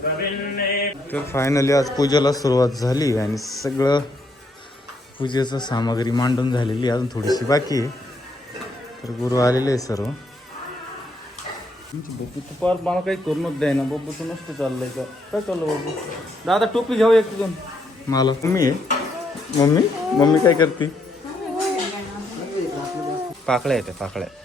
प्रविन्ने तर फायनली आज पूजेला सुरुवात झाली आणि सगळं पूजेचं सामग्री मांडून झालेली आहे. अजून थोडीशी बाकी आहे. तर गुरु आलेले आहे सर्व. बप्पू तू पार मला काही करूनच द्याय ना बप्पू तू नसतं चाललंय का? काय चाललं बाबू दादा टोपी घ्याऊ एक तिथून मला? मम्मी आहे. मम्मी? मम्मी काय करते? पाकळ्या येते पाकळ्या.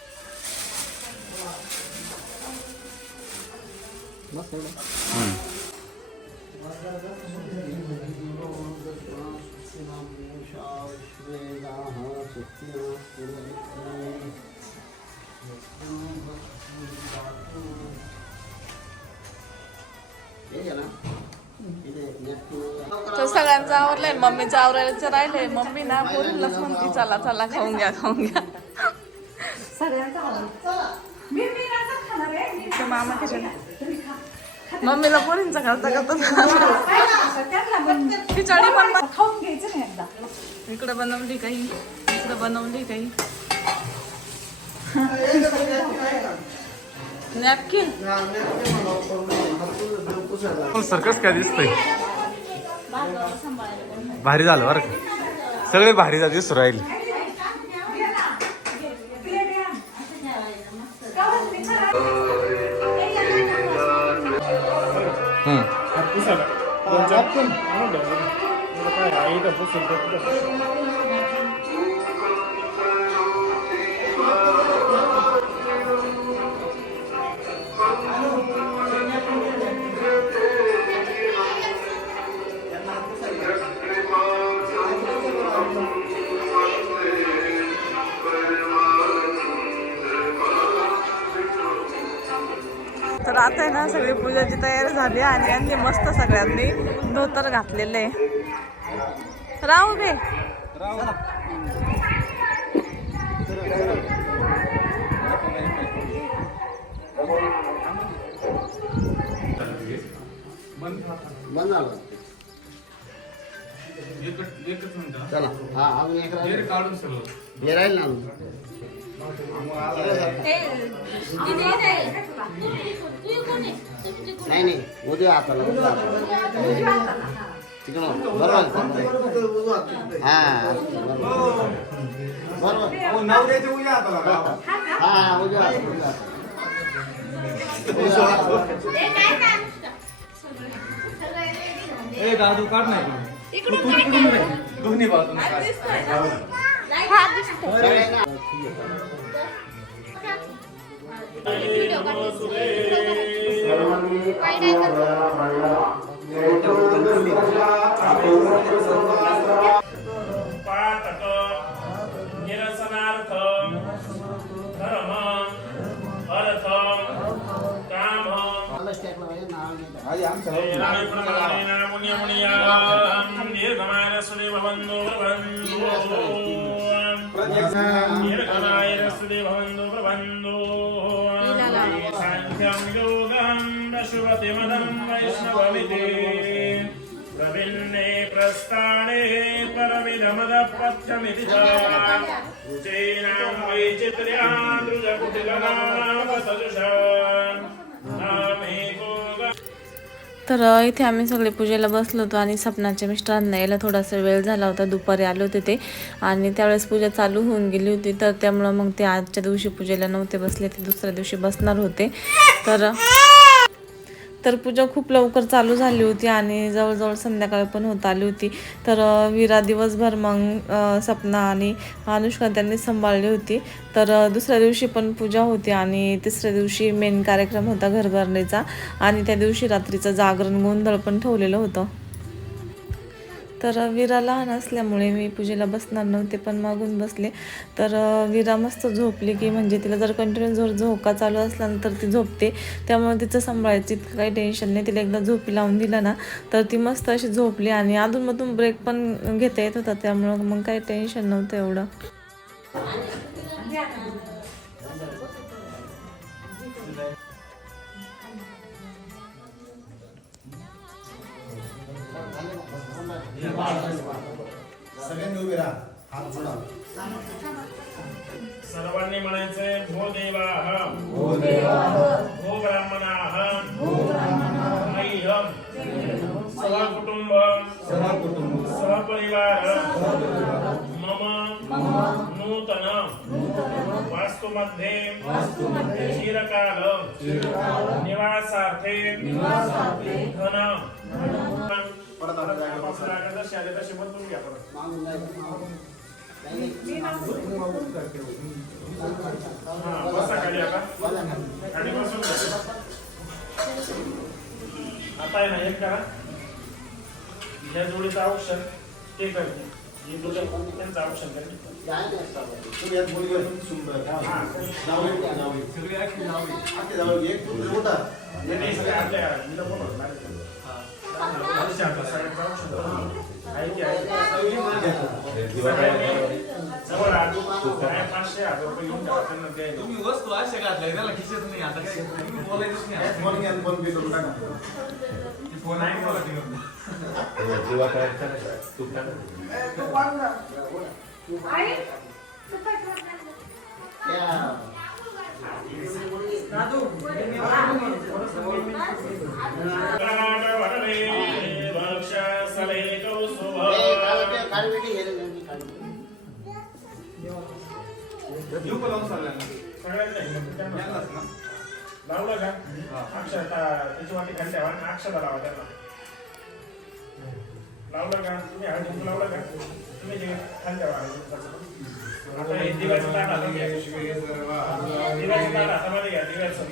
तर सगळ्यांचं आवरलंय मम्मीचं आवरायचं राहिलंय. मम्मी ना पोरीलाच म्हणते चला चला खाऊन घ्या खाऊन घ्या. तर मामा खिचडी मम्मीला पोरींचा करता करता खिचडी पण खाऊन घ्यायचं नाही एकदा इकडे बनवली काही इकडे बनवली काही. नॅपकिन? सर्कस काय दिसतंय? भारी झालं बरं का. सगळे भारी झाले सुरू राहिले काय आहे तर आता आहे ना सगळी पूजाची तयारी झाली आणि यांनी मस्त सगळ्यांनी धोतर घातलेलं. आहे राहू बे बंद झालं चला. हा अजून एक राहिलं. हे ना नाही नाही उद्या हाताला बरोबर. हा बरोबर हा हा उद्या. ए दादू काढ नाही तू तिकडून रे. दोन्ही बाजूने. పాతక నిరసనార్థ ధర్మ అర్థ కామ దీర్ఘమాయస్సుదే భవందో భవందో దీర్ఘమాయస్సుదే భవందో భవందో సాంఖ్యం యోగం वैष्णवमिति प्रविन्ने प्रस्थाने परमिदमदपथ्यमिति नामेको तर इथे आम्ही सगळे पूजेला बसलो होतो आणि सपनाच्या मिस्टरांना यायला थोडासा वेळ झाला होता. दुपारी आले होते ते. आणि त्यावेळेस पूजा चालू होऊन गेली होती. तर त्यामुळं मग ते आजच्या दिवशी पूजेला नव्हते बसले. ते दुसऱ्या दिवशी बसणार होते. तर तर पूजा खूप लवकर चालू झाली होती आणि जवळजवळ संध्याकाळ पण होत आली होती. तर विरा दिवसभर मग सपना आणि अनुष्का त्यांनी सांभाळली होती. तर दुसऱ्या दिवशी पण पूजा होती आणि तिसऱ्या दिवशी मेन कार्यक्रम होता घरभरणीचा आणि त्या दिवशी रात्रीचं जागरण गोंधळ पण ठेवलेलं होतं. तर विरा लहान असल्यामुळे मी पूजेला बसणार नव्हते पण मागून बसले. तर विरा मस्त झोपली की म्हणजे तिला जर कंटिन्यू जर झोका चालू असला तर ती झोपते. त्यामुळे तिचं सांभाळायचं इतकं काही टेन्शन नाही. तिला एकदा झोपी लावून दिलं ना तर ती मस्त अशी झोपली आणि अधूनमधून ब्रेक पण घेता येत होता. त्यामुळं मग काही टेन्शन नव्हतं एवढं. सगळ्यांनी उभे राहा. हात जोडा सर्वांनी म्हणायचे भो ब्राह्मणाह मह्यम सहकुटुंब सहपरिवार मम. नूतन. वास्तुमध्ये. चिरकाल निवासार्थे. धन. हा बसा खाली आता बोला ना. खाली बसून घ्या. आता आहे ना एक करा ज्या जोडीचं औषध ते करते जी जोडी त्यांचं औषध करते काय नाही असतं. तुम्ही यात मुली बसून सुंदर. हा. दे, जाऊ दे. आखे. एक तुम्ही मोठा. हे नाही सगळे आपल्या हिला बोलवलं नाही. तुम्ही वस्तू अशा घातल्या त्याला खिचत नाही आता काय तुम्ही बोलायचंच नाही फोन घ्या फोन पे करून टाका. फोन आहे मला ठेवत त्या- ए, काल लावलं का अक्षर त्याची वाटी खाली ठेवा आणि अक्षर लावा त्यांना लावलं का तुम्ही हळद कुंकू लावलं का तुम्ही जे खाली ठेवा हळद कुंकूचं. आता हे दिव्याचं ताट हातात घ्या दिव्याचं ताट हातामध्ये घ्या दिव्याचं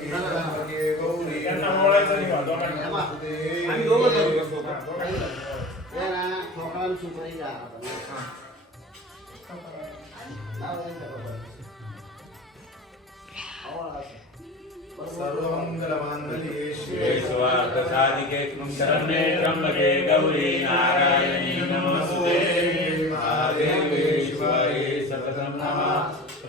त्यांना ओळायचं नाही बा, दोघांना. थांबा. आम्ही दोघं जाऊ बसतो. हा, दोघांना. हे ना, ठोकळा सुपारी घ्या. लावा त्यांच्या बाबा. आवाज असं. सर्वमंगलमांगल्ये शिवे स्वार्थसाधिके शरण्ये त्र्यंबके गौरी नारायणी नमस्ते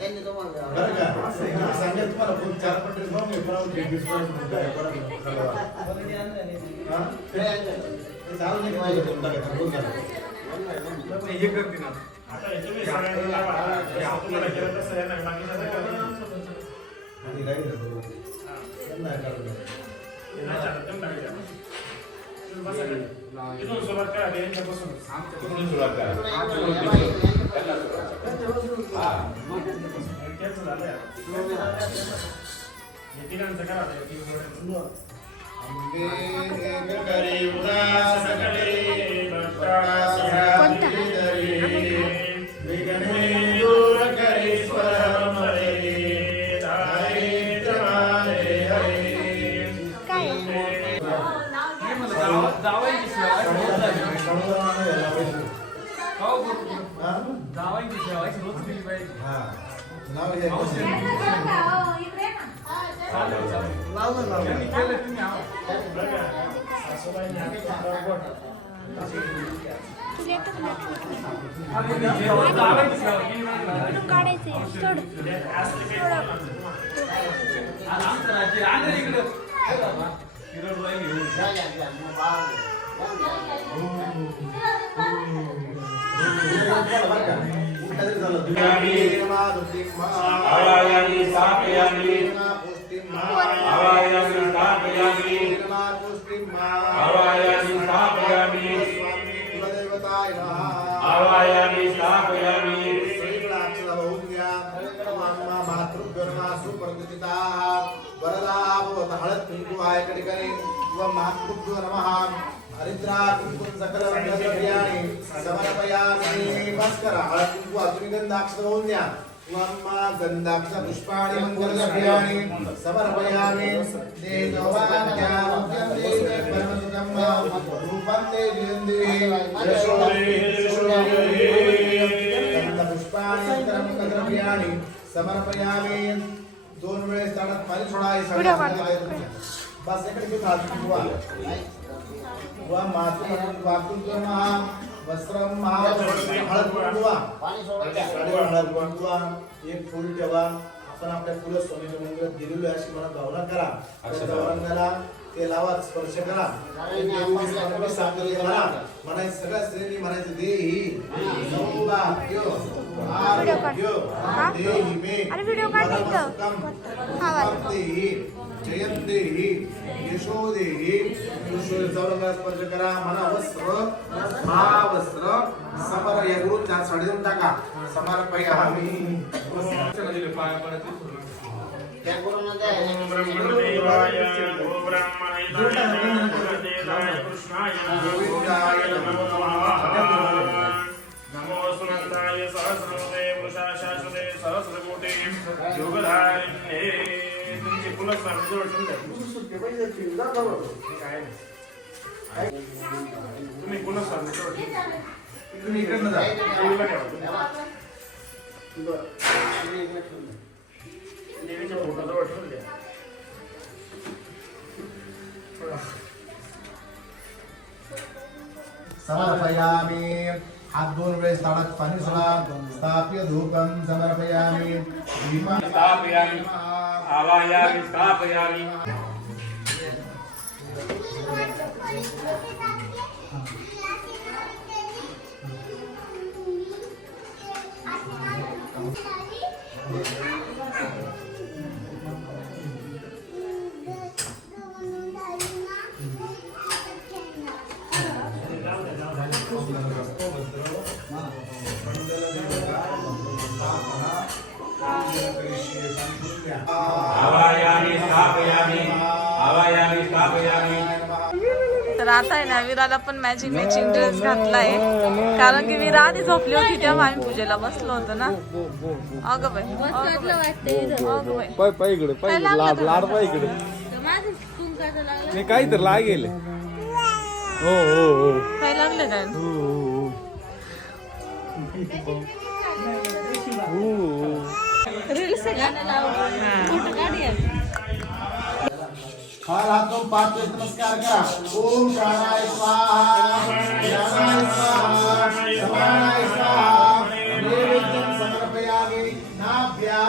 बरं. मला ना तुम्हाला सांगेल तुम्हाला फोन चार पट्टे जाऊन मी कोणावर डिस्काउंट काय हा? ते चालू नाही माझं फोन टाकायचा. फोन हे करते ना आता आणि राहिलं तो. त्यांना कळलं. नाही चालत, त्यांना विचारा. तुम्ही बसा खाली. इथून सुरुवात करा ते यांच्यापासून कुठून सुरुवात करा या बाई, यांच्या- त्यांचं झालंय नाव घ्या. चालेल, चालेल. त्यांनी केलं तुम्ही आवायामी स्थापयामी हळद कुंकू आहे व मातृभ्यो नमः हरिद्रा कुंकुम सकल द्रव्याणि समर्पयामि भास्कर हळद कुंकू अग्नि होऊन द्या. गंधाक्ष पुष्पाणि मङ्गलद्रव्याणि समर्पयामि। ते परमसुखं रूपं ते गन्धपुष्पाणि द्रव्याणि समर्पयामि। दोन वेळेस ताटात पाणी सोडा हे सगळं आपल्याला बाहेर तुमच्या. बस इकडे घेऊन हात धुवा. वस्त्रम हळद कुंकवा. हळद कुंकवा एक फुल ठेवा आपण आपल्या फुलं स्वामीच्या मंदिरात दिलेलो आहे अशी मला भावना करा. त्या गौरंगाला ते लावा स्पर्श करा. म्हणायचं सगळ्या स्त्रियांनी म्हणायचं देही देही मे. परमसुखम प्राप्तेहि जयन्तेहि यशोदेहि चौरंगाला स्पर्श करा. वस्त्र महावस्त्र समर या गुरु देऊन टाका. समर्पयामी त्या नमो ब्राह्मणाय नमो कृष्णाय नमः तुम्ही तुम्ही इकडनं जा देवीला ठेवा देवीच्या द्या हात दोन वेळेस ताडात पाणी सोडा. स्थाप्य धूपम समर्पयामि। भीमा स्थापयामि। आवायामि स्थापयामि। तर आता आहे ना विराला पण मॅचिंग मॅचिंग ड्रेस घातलाय. कारण की विरा आधी झोपली होती तेव्हा आम्ही पूजेला बसलो होतो ना. अगं बाई अगं बाई. इकडे काय लाड इकडे. काही तर लागेल. हो हो हो. काय लागले काय? हो, हो, हो. हो, हो. रील्स फोटो काढूया हार हातों पाच नमस्कार करा. ओम प्राणाय स्वाहा. स्वाहा स्वाहा नैवेद्यं समर्पयामि नाभ्या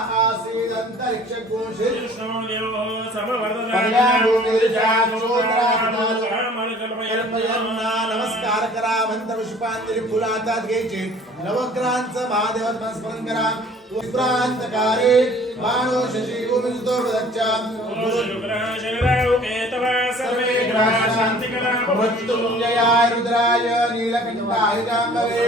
नमस्कार करा मंत्र पुष्पांजली फुला हातात घ्यायचे नवग्रहांचं महादेव स्मरण करा विभ्रांतकारे मानो शशी सर्वे शान्तिकरा रुद्राय नीलकण्ठाय जाम्बवे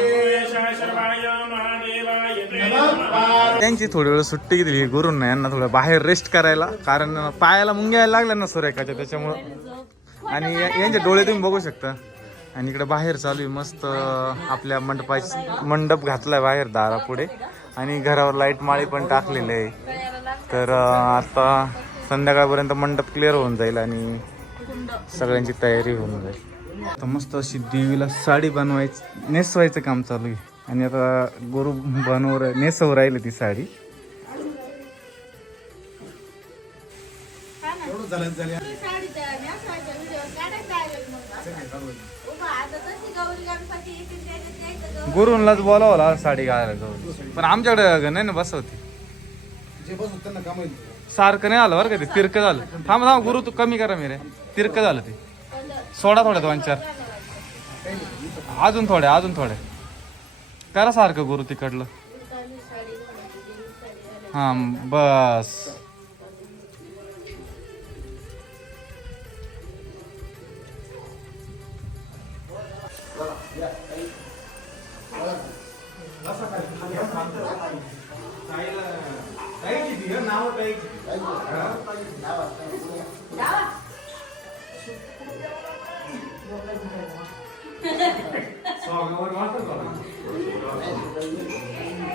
त्यांची थोडी वेळ सुट्टी दिली गुरुंना यांना थोडं बाहेर रेस्ट करायला कारण पायाला मुंग्या लागल्या ना सूर्यकाच्या त्याच्यामुळं. आणि यांचे डोळे तुम्ही बघू शकता. आणि इकडे बाहेर चालू आहे मस्त आपल्या मंडपाची मंडप घातलाय बाहेर दारापुढे. आणि घरावर लाइट माळी पण टाकलेले आहे. तर आता संध्याकाळपर्यंत मंडप क्लिअर होऊन जाईल आणि सगळ्यांची तयारी होऊन जाईल. आता मस्त अशी देवीला साडी बनवायची नेसवायचं काम चालू आहे. आणि आता गुरु बनवर नेसव राहिले ती साडी. गुरुंलाच बोलावं लागलं साडी घालायला जाऊन. पण आमच्याकडे नाही ना बस होती सारखं नाही आलं बरं का ते तिरकं झालं. थांब थांब गुरु तू कमी करा मी रे तिरकं झालं ते. सोडा थोड्या दोन चार. अजून थोडे अजून थोडे. करा सारखं गुरु तिकडलं. हां बस.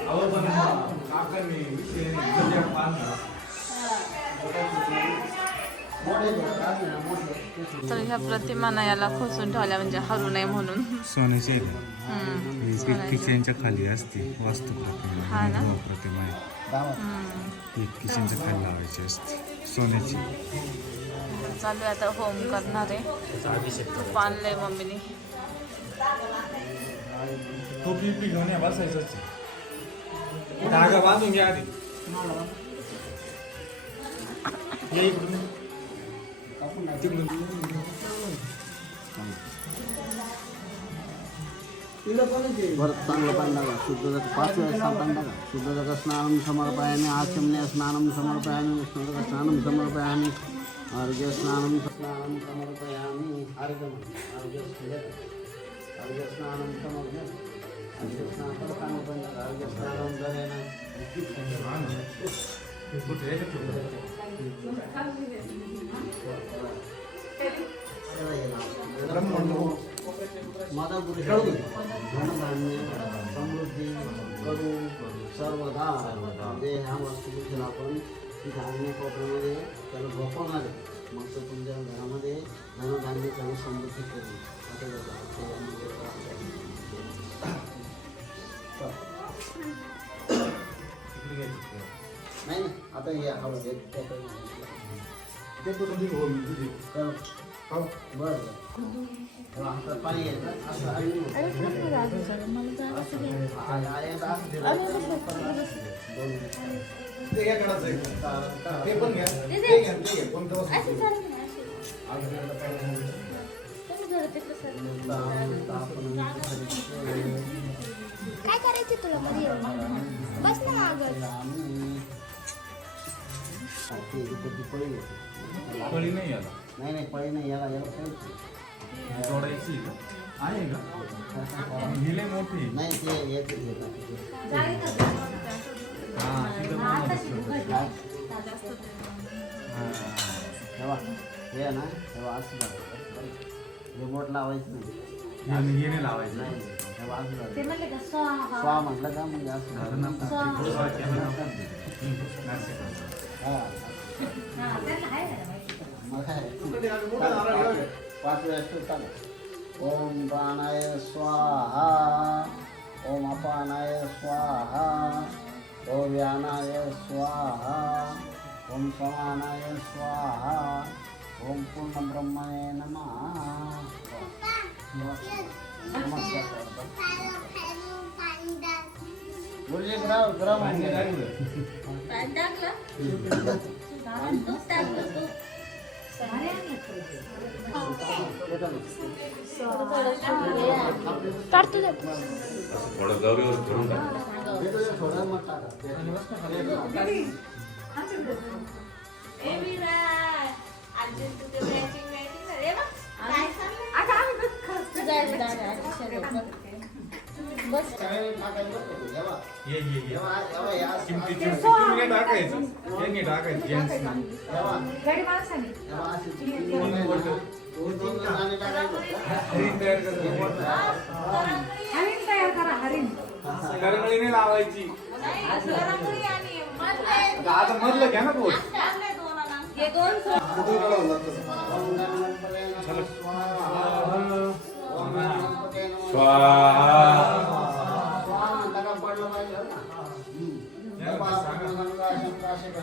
ಅವ್ರು ಬಂದ ಕಾಕನಿ ವಿಷಯ ಪಾತ್ರ तर ह्या प्रतिमाना याला खोचून ठेवल्या म्हणजे हरू नये म्हणून. सोन्याची किचनच्या खाली असते वास्तू प्रतिमा ना? प्रतिमा आहे. खाली असते सोन्याची. चालू आहे आता होम करणार. आहे. मम्मीने बसायचं बरं चांगलं पाणी टाका शुद्धता पाच वेळेस पाणी टाका शुद्धता स्नानं समर्पयामि आचमने स्नानं समर्पयामि उष्णता स्नानं समर्पयामि अर्घ्य स्नानं स्नानं समर्पयामि अर्घ्य अर्घ्य अर्घ्य स्नानं समर्पय अर्घ्य स्नानं समर्पय अर्घ्य स्नानं करेन माता पुरुष धनधान्य समृद्धी कडू सर्वदा जे ह्या वस्तू घेऊन आपण तिथे अग्नी कोपऱ्यामध्ये त्याला झोपवणार आहे मग तो तुमच्या घरामध्ये धनधान्य त्याला समृद्धी करू असं त्याचा अर्थ आहे. म्हणजे नाही नाही आता हे हवं हे ते बरं बरं तेव्हा हातात पाणी घ्यायचं असं हलवून. ते घ्या कडाचं एक. ते पण घ्या ते घ्या ते घ्या कोणतं वस्तू काय करायचं तुला मध्ये बस ना अगं पळी नाही आला नाही नाही पळी नाही याला याला पळी. जोडायची का आहे का? हिले मोठी. नाही ते येते हा. तेव्हा हे ना तेव्हा असं रिमोट लावायचं नाही. आणि नाही लावायचं. नाही तेव्हा असं झालं. स्वा म्हटलं का? म्हणजे असं हा. पाच वेळा ओम प्राणाय स्वाहा ओम अपानाय स्वाहा ओम व्यानाय स्वाहा ओम समानाय स्वाहा ओम पूर्ण ब्रह्माय नमः नमस्कार बोलले ग्राम ग्राम काढतो. थोडं गौरीवर ठेवून टाक थोडं ये ये ये किमतीची तुम्ही टाकायचं हे नाही टाकायचं जेंट्स हरिण तयार करंगळी नाही लावायची आता मधलं घ्या ना बोट कुठे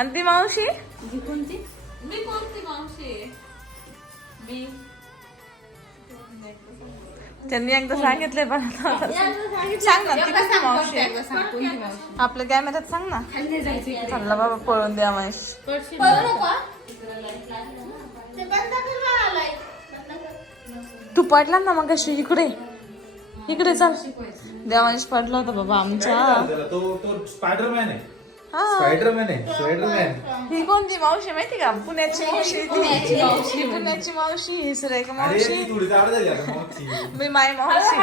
आणि ती मावशी? कोणती? मी कोणती मावशी? मी. त्यांनी एकदा सांगितलंय पण सांग ना ती कोणती मावशी? आहे? आपल्या कॅमेऱ्यात सांग ना. चालला बाबा पळून द्या मावशी ते पडला ना मग कशी इकडे. इकडे चाल. देवांश पडला होता बाबा आमच्या. तो तो स्पायडरमॅन आहे. स्पायडरमॅन आहे स्पायडरमॅन ही कोणती मावशी माहिती का? पुण्याची मावशी पुण्याची मावशी. पुण्याची मावशी ही सुरेखा मावशी. ती आता. मी माय मावशी.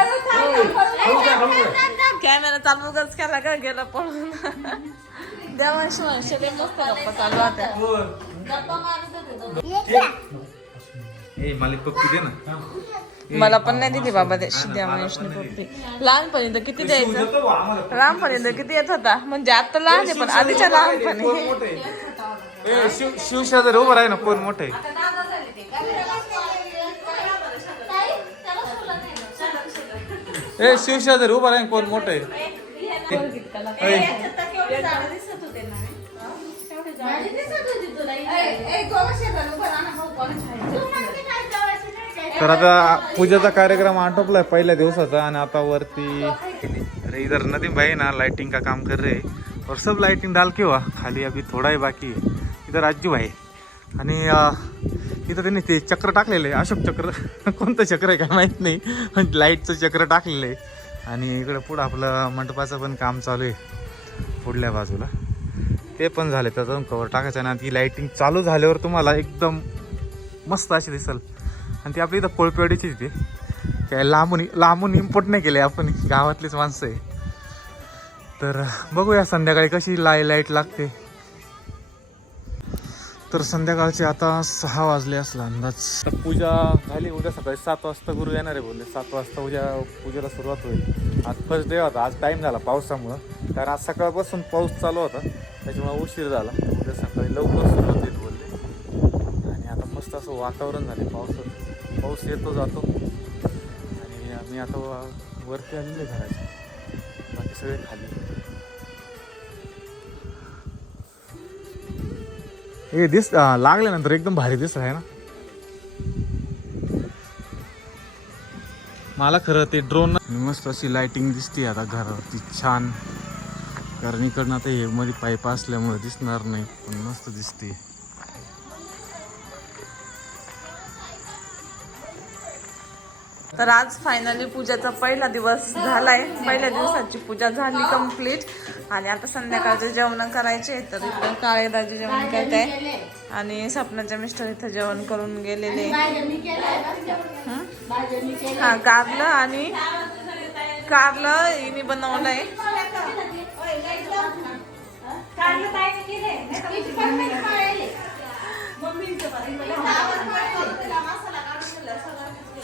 कॅमेरा चालू करच केला का गेला पळून. देवांश मावशी लय मस्त गप्पा चालू होत्या ए मला पप्पी दे ना. मला पण नाही दिली बाबा त्या देवांशने पप्पी लहानपणी तर किती द्यायचं. लहानपणी तर किती येत होता? म्हणजे आता लहान आहे पण आधीच्या लहानपणी. मोठे. ए शिव शिवशेजारी उभं आहे ना कोण मोठे? ए शिवशेजारी उभं आहे ना कोण मोठे? दिसत होती तुला तू मागे काय जावायची नाही काय? तर आता पूजेचा कार्यक्रम आटोपलाय पहिल्या दिवसाचा आणि आता वरती अरे इधर नदीम भाई ना लाइटिंग का काम कर रहे और सब लाइटिंग डाल के हुआ। खाली अभी थोड़ा ही बाकी आहे इधर राजू भाई। आणि इथं त्यांनी ते चक्र टाकलेलं आहे अशोक चक्र। कोणतं चक्र आहे काय माहीत नाही लाईटचं चक्र टाकलेलं आहे. आणि इकडं पुढं आपलं मंडपाचं पण काम चालू आहे पुढल्या बाजूला. ते पण झाले त्याचा कवर टाकायचं. आणि ती लाईटिंग चालू झाल्यावर तुम्हाला एकदम मस्त अशी दिसल. आणि ती आपली इथं कोळपेवाडीचीच ती. काय लांबून लांबून इम्पोर्ट नाही केले आपण. गावातलीच माणसं आहे. तर बघूया संध्याकाळी कशी लाई लाइट लागते. तर संध्याकाळचे आता सहा वाजले असला अंदाज. तर पूजा झाली उद्या सकाळी सात वाजता गुरु येणार आहे बोलले. सात वाजता उद्या पूजेला सुरुवात होईल. आज फर्स्ट डे होता. आज टाईम झाला पावसामुळं. कारण आज सकाळपासून पाऊस चालू होता. त्याच्यामुळे उशीर झाला. उद्या सकाळी लवकर सुरुवात होईल बोलले. आणि आता मस्त असं वातावरण झाले पावसाचं. पाऊस येतो जातो. आणि आम्ही आता वरती आलेले घराच्या. बाकी सगळे खाली. हे दिस लागल्यानंतर एकदम भारी दिसत आहे ना? मला खरं ते ड्रोन मस्त अशी लाइटिंग दिसते आता घरावरती छान. कारण इकडनं आता हे मध्ये पाईप असल्यामुळे दिसणार नाही पण मस्त दिसते तर आज फायनली पूजाचा पहिला दिवस झालाय. पहिल्या दिवसाची पूजा झाली कंप्लीट आणि आता संध्याकाळचे जेवण करायचे तर इथं काळेदाजी जेवण करत आहे. आणि स्वप्नाच्या मिस्टर इथं जेवण करून गेलेले हा? कारलं आणि कारलं हिने बनवलंय.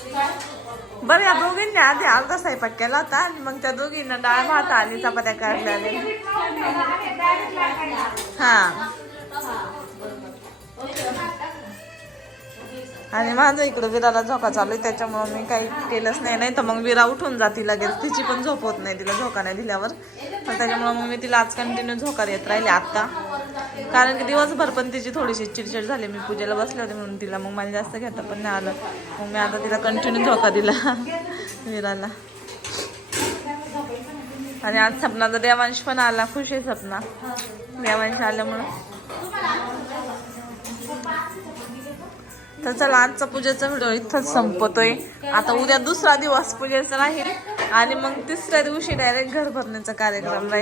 आहे बरं या दोघींनी आधी अर्धा स्वयंपाक केला होता आणि मग त्या दोघींना डाळ भात आणि चपात्या काढल्या हा. आणि माझं इकडं विराला झोका चालू आहे त्याच्यामुळं मी काही केलंच नाही. नाही तर मग विरा उठून जाती लगेच. तिची पण झोप होत नाही तिला झोका नाही दिल्यावर. तर त्याच्यामुळं मग मी तिला आज कंटिन्यू झोका येत राहिले आत्ता कारण की दिवसभर पण तिची थोडीशी चिडचिड झाली. मी पूजेला बसले होते म्हणून तिला मग मला जास्त घेता पण नाही आलं. मग मी आता तिला कंटिन्यू धोका दिला. विराला. आणि आज सपनाचा देवांश पण आला. खुश आहे सपना. देवांश आल्यामुळं. तर चला आजचा पूजेचा व्हिडिओ इथंच संपतोय. आता उद्या दुसरा दिवस पूजेचा राहील. आणि मग तिसऱ्या दिवशी डायरेक्ट घर भरण्याचा कार्यक्रम राहील.